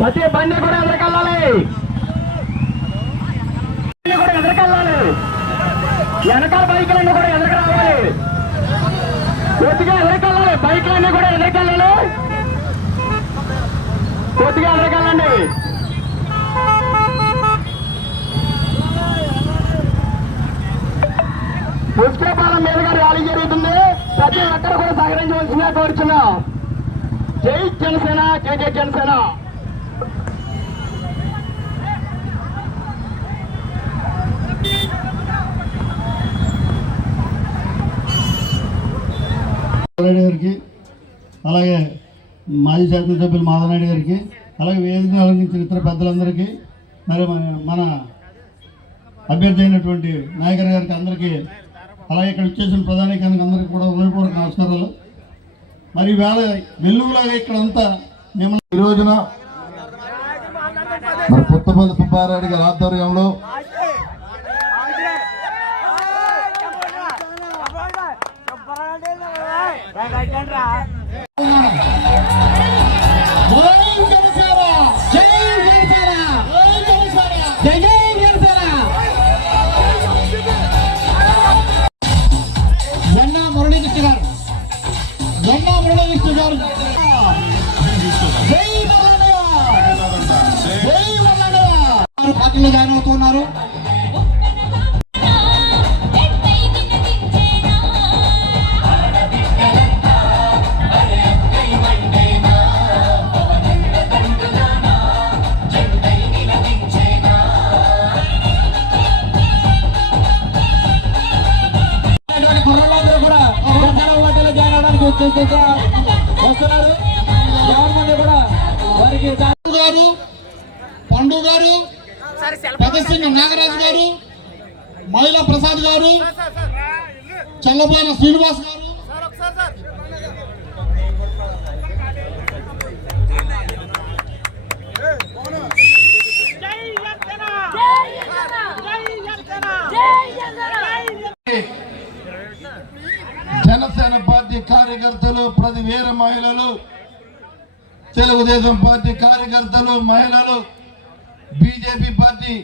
ప్రతి బండి కూడా ఎదురుకెళ్ళాలి, కూడా ఎదురుకెళ్ళాలి. వెనకాల బైకులన్నీ కూడా ఎదురుకు రావాలి. కొద్దిగా ఎదురుకెళ్ళాలి, బైకులన్నీ కూడా ఎదురుకెళ్ళాలి. కొద్దిగా ఎదురుకెళ్ళండి. ముస్కేపాలెం మీదుగా ర్యాలీ జరుగుతుంది. ప్రతి ఒక్కరు కూడా సహకరించవలసిందిగా కోరుచున్నాం. జై జనసేన, జై జై జనసేన. గారికి, అలాగే మాజీ శాసనసభ్యులు మాధవనాయుడు గారికి, అలాగే వేదిక అలంకరించిన ఇతర పెద్దలందరికీ, మరి మన అభ్యర్థి అయినటువంటి నాయకర్ గారికి అందరికీ, అలాగే ఇక్కడ వచ్చేసిన ప్రధానికానికి అందరికీ కూడా హృదయపూర్వక నమస్కారాలు. మరి వేళ వెల్లుగులాగా ఇక్కడంతా మిమ్మల్ని ఈ రోజున మరి పుత్తపల్లి సుబ్బారెడ్డి గారి ఆధ్వర్యంలో పార్టీలో జాయిన్ అవుతున్నారు. కుర్రలందరూ కూడా జాయిన్ అవడానికి వస్తున్నారు. ఎవరి మంది కూడా వారికి గారు, పండు గారు, పెద్దసింగ నాగరాజు గారు, మహిళా ప్రసాద్ గారు, చల్లపాన శ్రీనివాస్ గారు, జనసేన పార్టీ కార్యకర్తలు, ప్రతి వీర మహిళలు, తెలుగుదేశం పార్టీ కార్యకర్తలు, మహిళలు, బీజేపీ పార్టీ